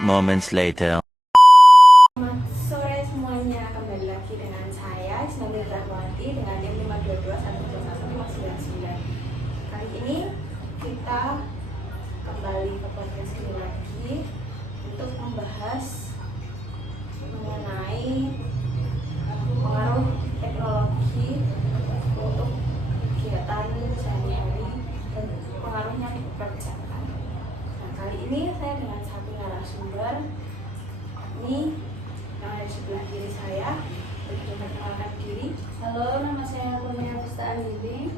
moments later. Selamat sore semuanya, kembali lagi dengan saya Ismail Rahmawati dengan NIM 522121199. Kali ini kita kembali ke podcast ini lagi untuk membahas mengenai pengaruh teknologi untuk kegiatan sehari-hari dan pengaruhnya di pekerjaan. Nah, kali ini saya dengan satu narasumber ini yang ada di sebelah kiri saya. Untuk memperkenalkan diri. Halo, nama saya Kurnia Pusta Andini.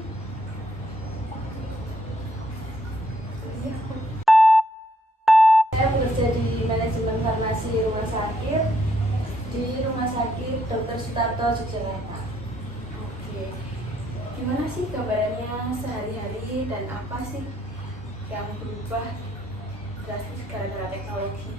Saya bekerja di manajemen farmasi rumah sakit di Rumah Sakit Dr. Sutarto, Yogyakarta. Oke, gimana sih gambarannya sehari-hari dan apa sih yang berubah drastis gara-gara teknologi?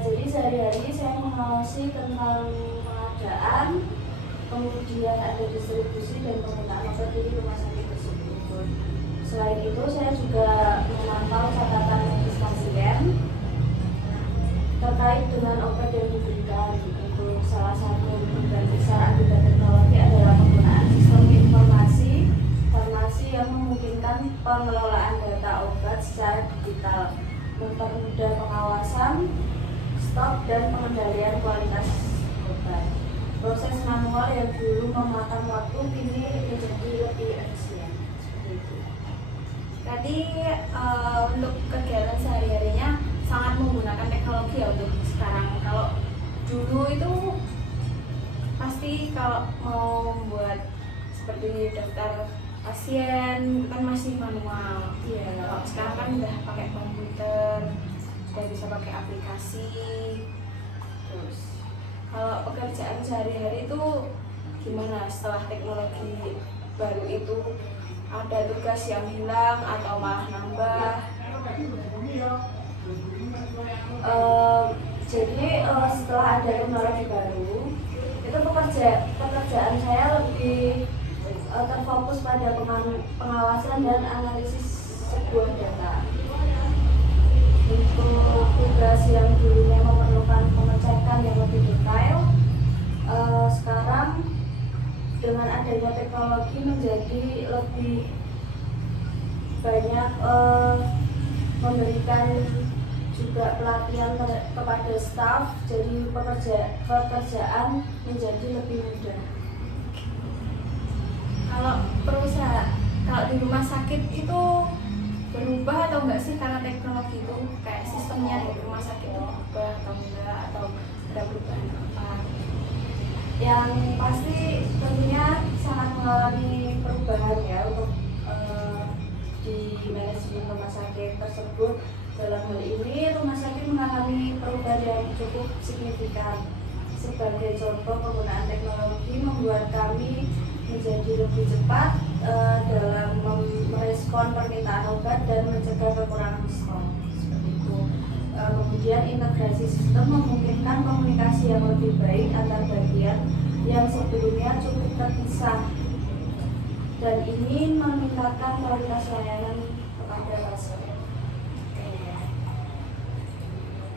Jadi sehari-hari saya mengawasi tentang pengadaan, kemudian ada distribusi dan penggunaan obat di rumah sakit tersebut. Selain itu saya juga memantau catatan medis pasien terkait dengan obat yang diberikan. Untuk salah satu pemeriksaan akibat teknologi adalah penggunaan sistem informasi farmasi yang memungkinkan pengelolaan data obat secara digital, mempermudah pengawasan stok dan pengendalian kualitas obat. Proses manual yang dulu memakan waktu kini menjadi lebih efisien. Seperti itu. Tadi untuk kegiatan sehari-harinya sangat menggunakan teknologi ya untuk sekarang. Kalau dulu itu pasti kalau mau membuat seperti daftar pasien kan masih manual. Iya. Kalau sekarang kan udah pakai komputer, sudah bisa pakai aplikasi. Terus kalau pekerjaan sehari-hari itu gimana setelah teknologi baru itu? Ada tugas yang hilang atau malah nambah? Jadi setelah ada teknologi baru, itu pekerjaan saya lebih terfokus pada pengawasan dan analisis sebuah data. Untuk tugas yang dulunya memerlukan pengecekan yang lebih detail, sekarang dengan adanya teknologi menjadi lebih banyak memberikan juga pelatihan kepada staf, jadi pekerjaan menjadi lebih mudah. Kalau di rumah sakit itu berubah atau enggak sih karena teknologi itu, kayak sistemnya di rumah sakit itu berubah atau enggak, atau ada perubahan apa? Yang pasti tentunya sangat mengalami perubahan ya untuk di manajemen rumah sakit tersebut. Dalam hal ini rumah sakit mengalami perubahan yang cukup signifikan. Sebagai contoh, penggunaan teknologi membuat kami menjadi lebih cepat dalam merespon permintaan obat dan mencegah kekurangan stok. Seperti itu. Kemudian integrasi sistem memungkinkan komunikasi yang lebih baik antar bagian yang sebelumnya cukup terpisah, dan ini meningkatkan kualitas layanan kepada pasien.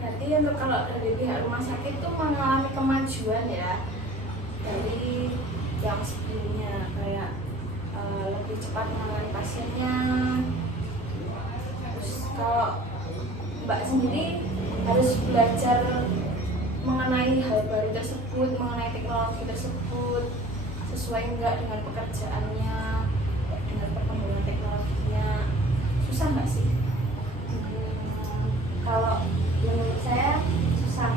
Berarti untuk kalau dari pihak rumah sakit itu mengalami kemajuan ya dari yang sebelumnya, kayak lebih cepat menangani pasiennya. Terus kalau Mbak sendiri harus belajar mengenai hal baru tersebut, mengenai teknologi tersebut, sesuai enggak dengan pekerjaannya, dengan perkembangan teknologinya. Susah nggak sih? Kalau menurut saya susah,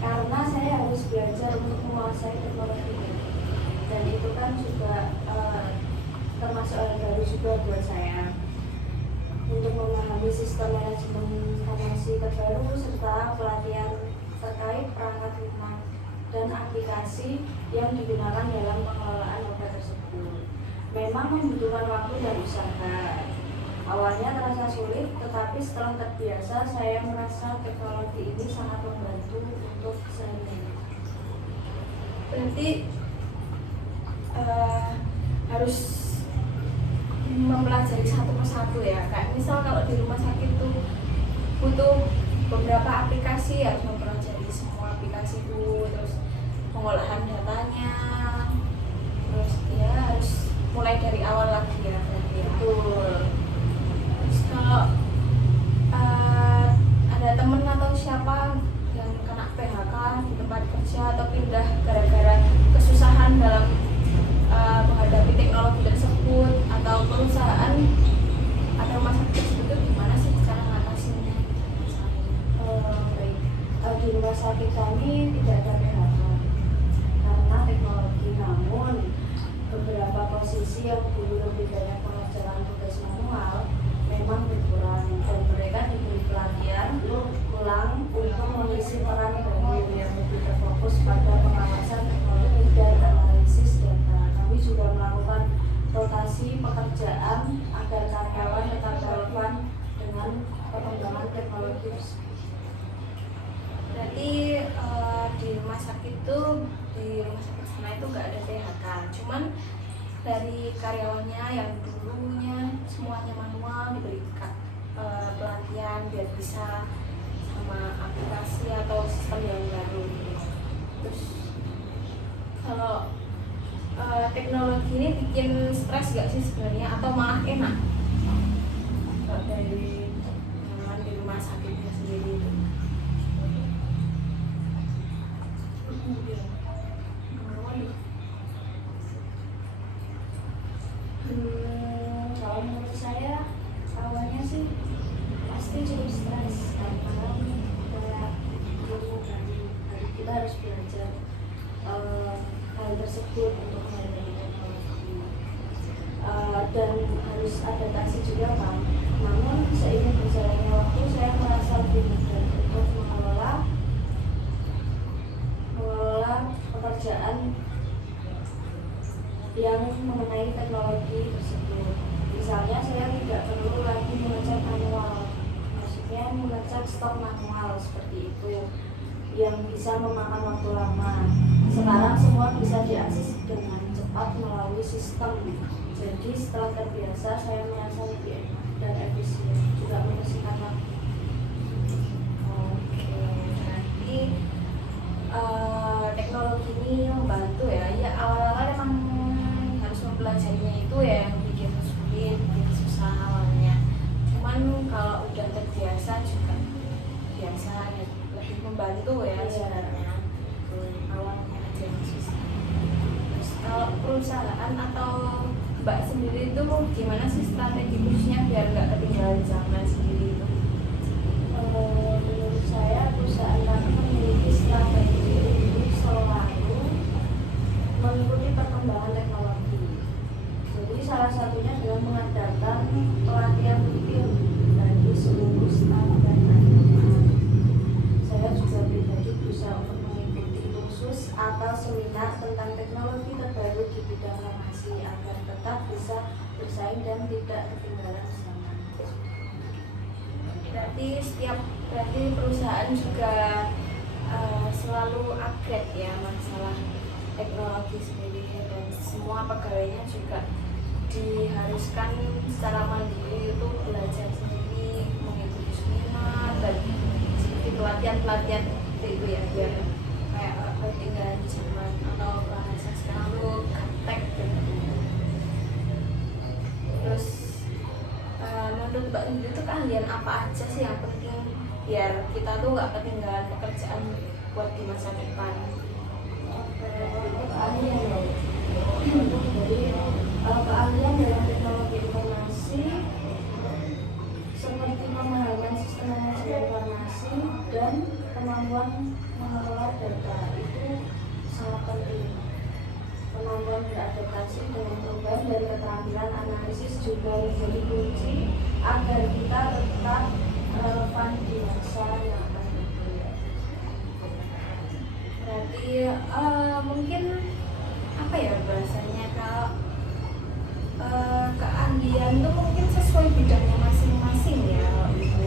karena saya harus belajar untuk menguasai teknologi, dan itu kan juga termasuk hal baru juga buat saya untuk memahami sistem manajemen farmasi terbaru serta pelatihan terkait perangkat lunak dan aplikasi yang digunakan dalam pengelolaan obat tersebut. Memang membutuhkan waktu dan usaha. Awalnya terasa sulit, tetapi setelah terbiasa, saya merasa teknologi ini sangat membantu untuk keseharian. Berarti harus mempelajari satu persatu ya. Kayak misal kalau di rumah sakit tuh butuh beberapa aplikasi, harus mempelajari semua aplikasi itu, terus pengolahan datanya, terus ya harus mulai dari awal lagi ya berarti ya. Betul. Terus kalau ada temen atau siapa yang kena PHK di tempat kerja atau pindah gara-gara kesusahan dalam menghadapi teknologi tersebut, atau perusahaan atau rumah sakit tersebut, itu gimana sih cara ngatasinnya? Baik. Di rumah sakit kami tidak ada PHK karena teknologi, namun beberapa posisi yang dulu lebih banyak pengerjaan tugas manual memang berkurang, dan mereka diberi pelatihan ulang untuk mengisi peran baru yang lebih terfokus pada pengawasan teknologi dan analisis data. Kami juga melakukan rotasi pekerjaan agar karyawan tetap relevan dengan perkembangan teknologi tersebut. Berarti di rumah sakit sana itu nggak ada PHK, cuman dari karyawannya yang dulunya semuanya manual diberi pelatihan biar bisa sama aplikasi atau sistem yang baru. Terus kalau teknologi ini bikin stres gak sih sebenarnya, atau malah enak kalau dari di rumah sakitnya sendiri itu? Kalau menurut saya awalnya sih pasti cukup stres karena kayak ilmu baru, kita harus belajar hal tersebut untuk menghadapi teknologi, dan harus adaptasi juga kan. Namun seiring berjalannya waktu saya merasa lebih mudah untuk mengelola pekerjaan yang mengenai teknologi tersebut. Misalnya saya tidak perlu lagi mengecek manual, maksudnya mengecek stok manual seperti itu yang bisa memakan waktu lama. Sekarang semua bisa diakses dengan cepat melalui sistem. Jadi setelah terbiasa saya merasa lebih enak dan efisien, juga membersihkan waktu. Oke, berarti teknologi ini membantu ya. Ya awal-awal emang harus mempelajarinya itu ya yang bikin sulit, bikin susah awalnya. Cuman kalau udah terbiasa juga biasa ya, lebih membantu ya sebenarnya. Awalnya aja yang susah. Terus kalau perusahaan atau Mbak sendiri itu gimana sih strategi khususnya biar nggak ketinggalan zaman sendiri itu? Menurut saya perusahaan kami memiliki strategi untuk selalu mengikuti perkembangan teknologi. Jadi salah satunya adalah mengadakan pelatihan rutin bagi seluruh staf dan karyawan. Saya juga pribadi berusaha untuk mengikuti kursus atau seminar tentang teknologi terbaru di bidang farmasi agar tetap bisa bersaing dan tidak ketinggalan zaman. Berarti perusahaan juga selalu upgrade ya masalah teknologi sendiri, dan semua pegawainya juga diharuskan secara mandiri itu belajar sendiri, mengikuti seminar dan seperti pelatihan itu ya, biar kayak ketinggalan zaman atau bahasa sekarang itu gaptek gitu. Terus menurut Mbak sendiri itu keahlian apa aja sih yang penting biar kita tuh nggak ketinggalan pekerjaan buat di masa depan? Keahlian jadi keahlian dalam teknologi informasi seperti pemahaman sistem manajemen informasi dan kemampuan mengelola data itu sangat penting. Kemampuan beradaptasi dengan perubahan dari keterampilan analisis juga menjadi kunci agar kita tetap relevan di masa yang akan datang. Berarti mungkin apa ya bahasanya, kalau keahlian itu mungkin sesuai bidangnya masing-masing ya. Itu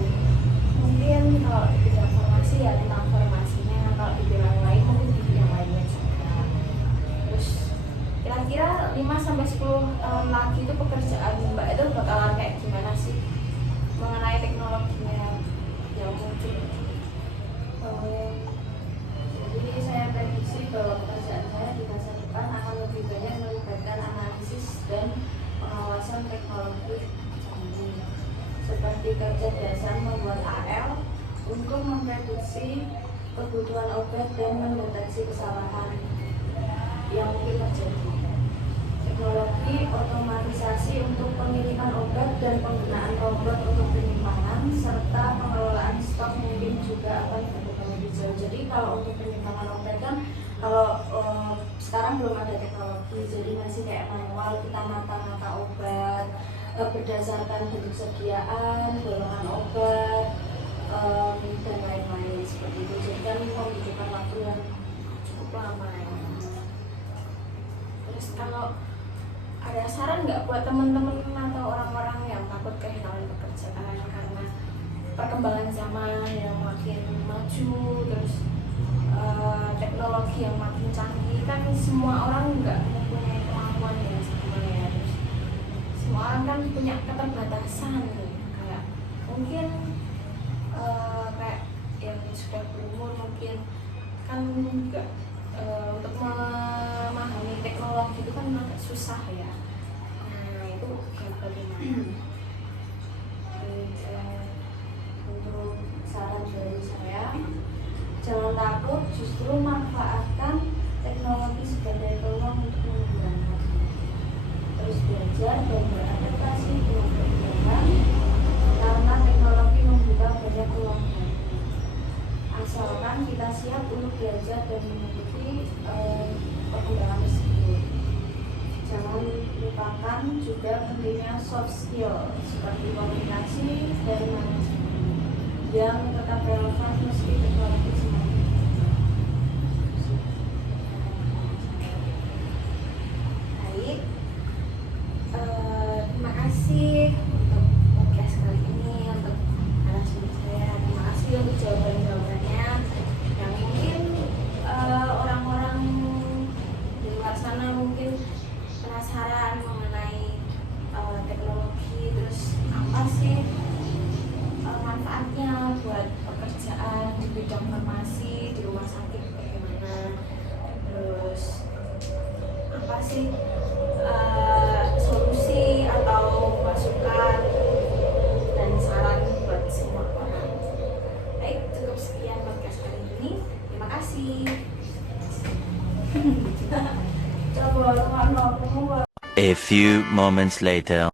mungkin kalau di bidang farmasi ya tentang farmasinya, kalau di bidang lain mungkin di bidang lainnya juga. Terus kira-kira 5-10 lagi itu pekerjaan Mbak itu bakalan kayak gimana sih mengenai teknologinya yang muncul. Jadi saya prediksi bahwa pekerjaan saya di masa depan akan lebih banyak melibatkan analisis dan pengawasan teknologi canggih, seperti kecerdasan membuat AL untuk memprediksi kebutuhan obat dan mendeteksi kesalahan yang mungkin terjadi. Teknologi otomatisasi untuk pemilihan obat dan penggunaan robot untuk penyimpanan serta pengelolaan stok mungkin juga akan berkembang lebih jauh. Jadi kalau untuk penyimpanan obat kan kalau sekarang belum ada teknologi, jadi masih kayak manual, kita mata-mata obat berdasarkan bentuk sediaan, golongan obat, dan lain-lain seperti itu. Jadi kan membutuhkan waktu yang Cukup lama ya. Terus kalau ada saran nggak buat teman-teman atau orang-orang yang takut kehilangan pekerjaan karena perkembangan zaman yang makin maju, terus teknologi yang makin canggih, kan semua orang nggak mempunyai kemampuan yang sama ya, terus semua orang kan punya keterbatasan nih, kayak mungkin kayak yang sudah berumur mungkin kan nggak untuk memahami teknologi itu kan agak susah ya. Nah itu bagaimana? untuk saran dari saya, jangan takut, justru manfaatkan teknologi sebagai peluang untuk mengembangkan. Terus belajar dan beradaptasi dengan perubahan, karena teknologi membuka banyak peluang baru. Asalkan kita siap untuk belajar dan mengikuti perkembangan tersebut. Jangan lupakan juga pentingnya soft skill seperti komunikasi dan manajemen yang tetap relevan meski teknologi semakin Baik, terima kasih untuk podcast kali ini, untuk narasumber saya. Terima kasih untuk jawaban-jawabannya yang mungkin orang-orang di luar sana mungkin penasaran mengenai teknologi, terus apa sih manfaatnya buat pekerjaan di bidang farmasi di rumah sakit bagaimana, terus apa sih solusi atau masukan dan saran buat semua orang. Baik, cukup sekian podcast kali ini. Terima kasih. coba A few moments later.